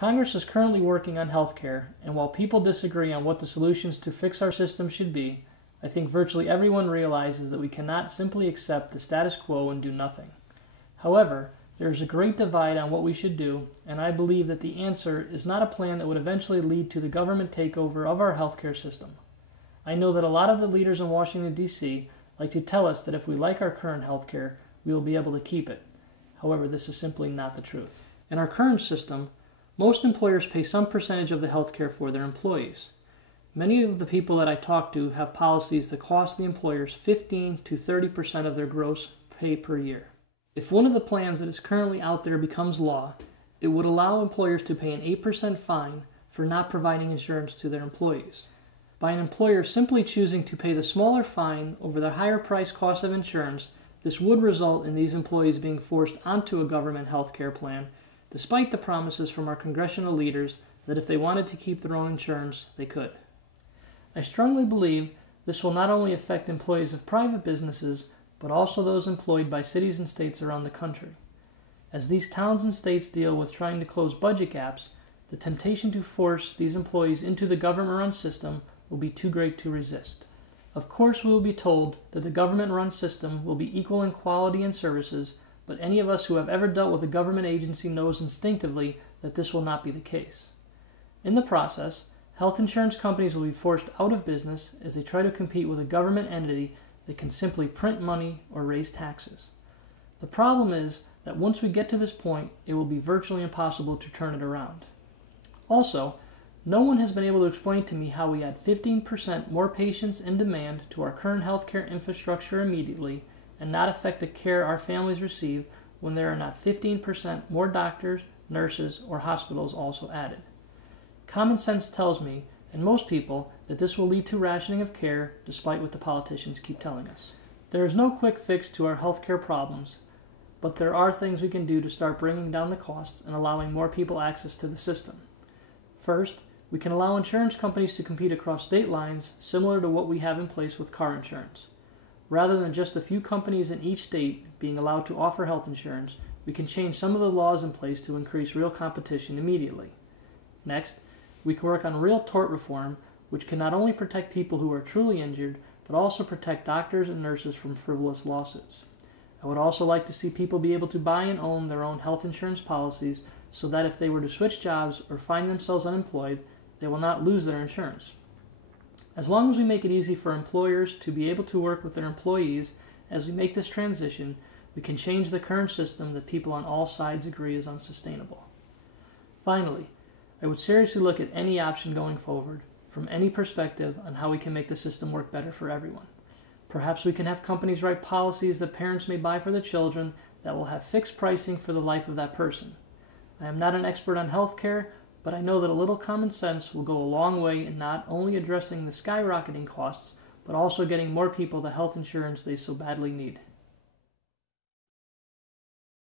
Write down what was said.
Congress is currently working on healthcare, and while people disagree on what the solutions to fix our system should be, I think virtually everyone realizes that we cannot simply accept the status quo and do nothing. However, there is a great divide on what we should do, and I believe that the answer is not a plan that would eventually lead to the government takeover of our healthcare system. I know that a lot of the leaders in Washington, D.C. like to tell us that if we like our current healthcare, we will be able to keep it. However, this is simply not the truth. In our current system, most employers pay some percentage of the healthcare for their employees. Many of the people that I talk to have policies that cost the employers 15 to 30% of their gross pay per year. If one of the plans that is currently out there becomes law, it would allow employers to pay an 8% fine for not providing insurance to their employees. By an employer simply choosing to pay the smaller fine over the higher price cost of insurance, this would result in these employees being forced onto a government health care plan, despite the promises from our congressional leaders that if they wanted to keep their own insurance, they could. I strongly believe this will not only affect employees of private businesses, but also those employed by cities and states around the country. As these towns and states deal with trying to close budget gaps, the temptation to force these employees into the government-run system will be too great to resist. Of course, we will be told that the government-run system will be equal in quality and services, but any of us who have ever dealt with a government agency knows instinctively that this will not be the case. In the process, health insurance companies will be forced out of business as they try to compete with a government entity that can simply print money or raise taxes. The problem is that once we get to this point, it will be virtually impossible to turn it around. Also, no one has been able to explain to me how we add 15% more patients in demand to our current healthcare infrastructure immediately and not affect the care our families receive when there are not 15% more doctors, nurses, or hospitals also added. Common sense tells me, and most people, that this will lead to rationing of care despite what the politicians keep telling us. There is no quick fix to our healthcare problems, but there are things we can do to start bringing down the costs and allowing more people access to the system. First, we can allow insurance companies to compete across state lines similar to what we have in place with car insurance. Rather than just a few companies in each state being allowed to offer health insurance, we can change some of the laws in place to increase real competition immediately. Next, we can work on real tort reform, which can not only protect people who are truly injured, but also protect doctors and nurses from frivolous lawsuits. I would also like to see people be able to buy and own their own health insurance policies so that if they were to switch jobs or find themselves unemployed, they will not lose their insurance. As long as we make it easy for employers to be able to work with their employees as we make this transition, we can change the current system that people on all sides agree is unsustainable. Finally, I would seriously look at any option going forward, from any perspective, on how we can make the system work better for everyone. Perhaps we can have companies write policies that parents may buy for their children that will have fixed pricing for the life of that person. I am not an expert on healthcare, but I know that a little common sense will go a long way in not only addressing the skyrocketing costs, but also getting more people the health insurance they so badly need.